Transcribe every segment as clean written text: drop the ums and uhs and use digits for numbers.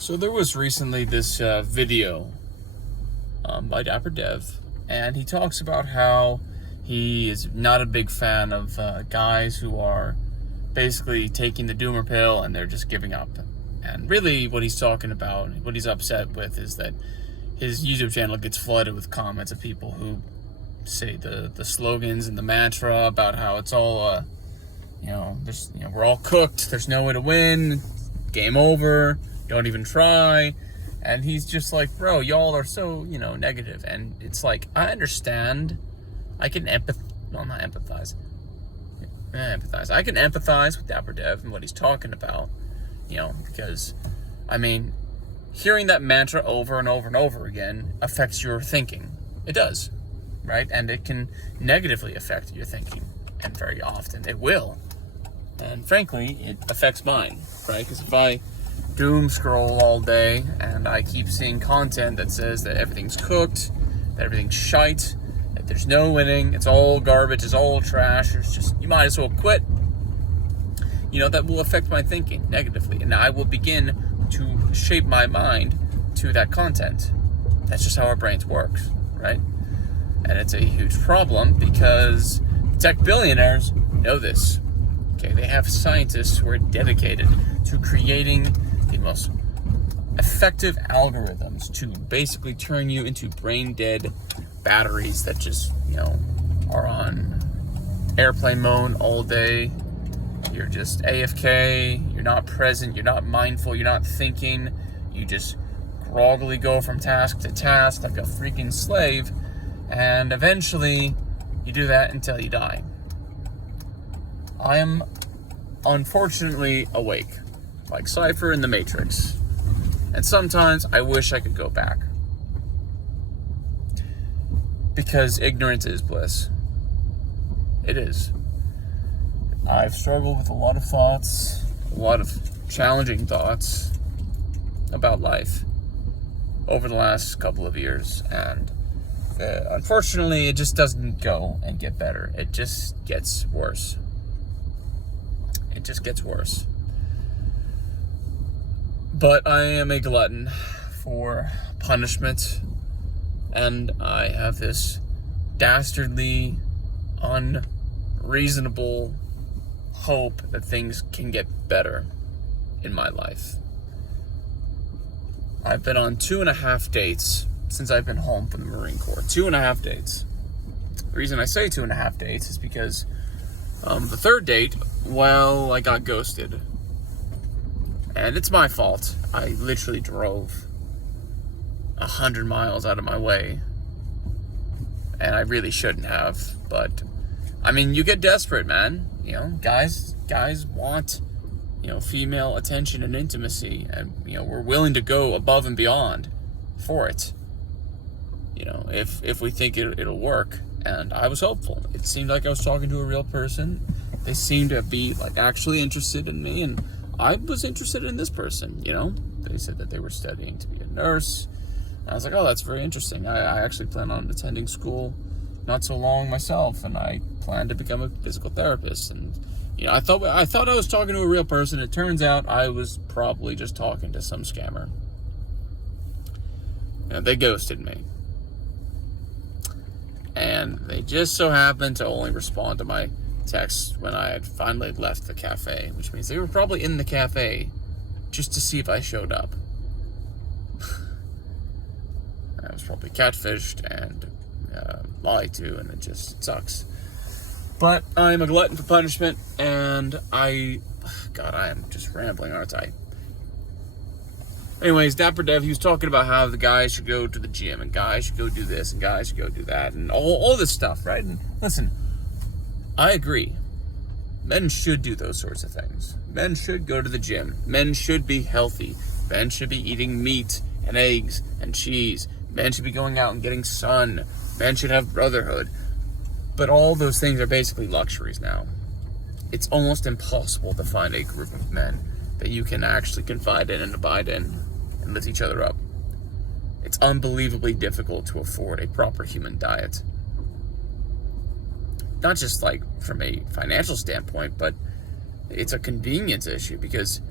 So there was recently this video by Dapper Dev, and he talks about how he is not a big fan of guys who are basically taking the doomer pill and they're just giving up. And really what he's talking about, what he's upset with, is that his YouTube channel gets flooded with comments of people who say the slogans and the mantra about how it's all, we're all cooked, there's no way to win, game over, don't even try. And he's just like, bro, y'all are so, negative. And it's like, I understand. I can empathize. I can empathize with Dapper Dev and what he's talking about, because, hearing that mantra over and over and over again affects your thinking. It does, right? And it can negatively affect your thinking. And very often it will. And frankly, it affects mine, right? Because if I doom scroll all day and I keep seeing content that says that everything's cooked, that everything's shite, that there's no winning, it's all garbage, it's all trash, it's just, you might as well quit, that will affect my thinking negatively, and I will begin to shape my mind to that content. That's just how our brains work, right? And it's a huge problem because tech billionaires know this. Okay, they have scientists who are dedicated to creating the most effective algorithms to basically turn you into brain dead batteries that just, are on airplane mode all day. You're just AFK, you're not present, you're not mindful, you're not thinking, you just groggily go from task to task like a freaking slave, and eventually you do that until you die. I am unfortunately awake, like Cypher in the Matrix. And sometimes I wish I could go back. Because ignorance is bliss. It is. I've struggled with a lot of thoughts, a lot of challenging thoughts about life over the last couple of years. And unfortunately, it just doesn't go and get better. It just gets worse. It just gets worse. But I am a glutton for punishment, and I have this dastardly, unreasonable hope that things can get better in my life. I've been on 2.5 dates since I've been home from the Marine Corps. 2.5 dates. The reason I say 2.5 dates is because the third date, I got ghosted. And it's my fault. I literally drove 100 miles out of my way. And I really shouldn't have. But, you get desperate, man. Guys want, female attention and intimacy. And, we're willing to go above and beyond for it. If we think it'll work. And I was hopeful. It seemed like I was talking to a real person. They seemed to be, actually interested in me. And I was interested in this person, They said that they were studying to be a nurse. And I was like, oh, that's very interesting. I actually plan on attending school not so long myself, and I plan to become a physical therapist. And, I thought I was talking to a real person. It turns out I was probably just talking to some scammer. And they ghosted me. And they just so happened to only respond to my text when I had finally left the cafe, which means they were probably in the cafe just to see if I showed up. I was probably catfished and lied to, and it just sucks. But I'm a glutton for punishment, and I am just rambling, aren't I? Anyways, Dapper Dev, he was talking about how the guys should go to the gym, and guys should go do this, and guys should go do that, and all this stuff, right? And listen, I agree. Men should do those sorts of things. Men should go to the gym. Men should be healthy. Men should be eating meat and eggs and cheese. Men should be going out and getting sun. Men should have brotherhood. But all those things are basically luxuries now. It's almost impossible to find a group of men that you can actually confide in and abide in and lift each other up. It's unbelievably difficult to afford a proper human diet. Not just from a financial standpoint, but it's a convenience issue because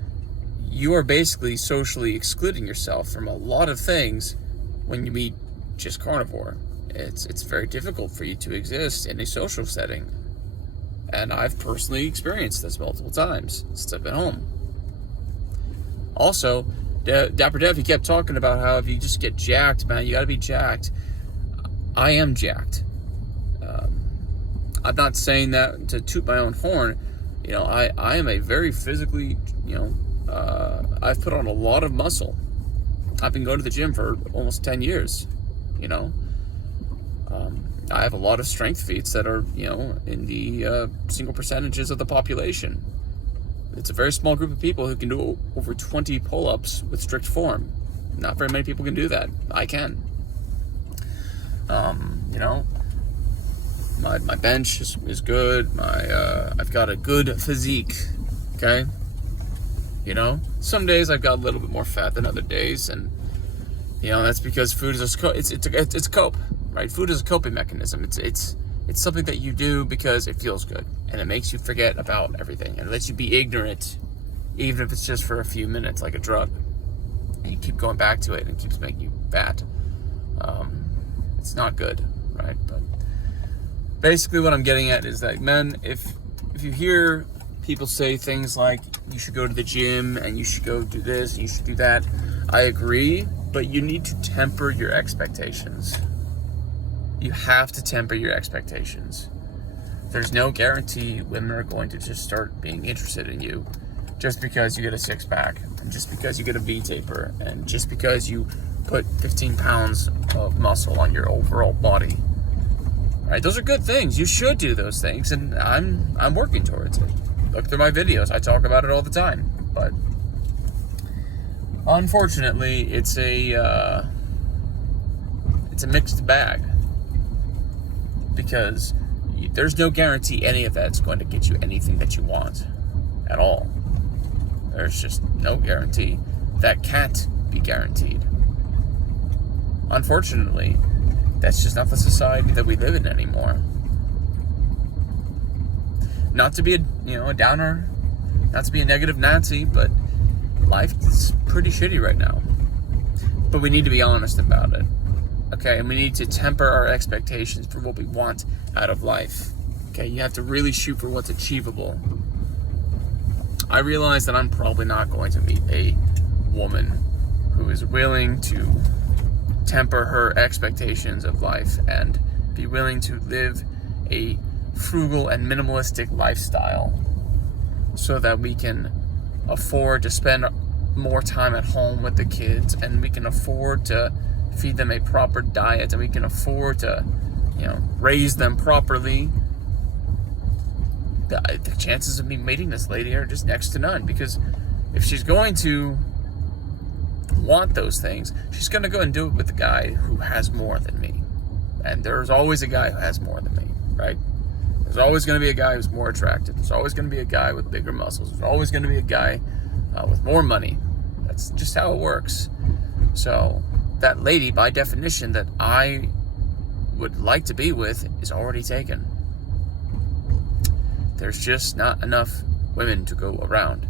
you are basically socially excluding yourself from a lot of things when you eat just carnivore. It's very difficult for you to exist in a social setting. And I've personally experienced this multiple times since I've been home. Also, Dapper Dev, he kept talking about how if you just get jacked, man, you gotta be jacked. I am jacked. I'm not saying that to toot my own horn. You know, I am a very physically, I've put on a lot of muscle. I've been going to the gym for almost 10 years, you know. I have a lot of strength feats that are, in the single percentages of the population. It's a very small group of people who can do over 20 pull-ups with strict form. Not very many people can do that. I can. My bench is good. I've got a good physique. Okay. Some days I've got a little bit more fat than other days, and that's because food is it's a cope, right? Food is a coping mechanism. It's something that you do because it feels good and it makes you forget about everything and it lets you be ignorant, even if it's just for a few minutes, like a drug. And you keep going back to it and it keeps making you fat. It's not good, right? But basically what I'm getting at is that, men, if you hear people say things like you should go to the gym and you should go do this and you should do that, I agree, but you need to temper your expectations. You have to temper your expectations. There's no guarantee women are going to just start being interested in you just because you get a six-pack, and just because you get a V-taper, and just because you put 15 pounds of muscle on your overall body. Right? Those are good things. You should do those things, and I'm working towards it. Look through my videos. I talk about it all the time. But unfortunately, it's a mixed bag, because there's no guarantee any of that's going to get you anything that you want at all. There's just no guarantee. That can't be guaranteed. Unfortunately, that's just not the society that we live in anymore. Not to be a downer, not to be a negative Nancy, but life is pretty shitty right now. But we need to be honest about it. Okay, and we need to temper our expectations for what we want out of life. Okay, you have to really shoot for what's achievable. I realize that I'm probably not going to meet a woman who is willing to temper her expectations of life and be willing to live a frugal and minimalistic lifestyle so that we can afford to spend more time at home with the kids, and we can afford to feed them a proper diet, and we can afford to raise them properly. The chances of me meeting this lady are just next to none, because if she's going to want those things, she's going to go and do it with the guy who has more than me. And there's always a guy who has more than me, right? There's always going to be a guy who's more attractive. There's always going to be a guy with bigger muscles. There's always going to be a guy with more money. That's just how it works. So that lady, by definition, that I would like to be with is already taken. There's just not enough women to go around.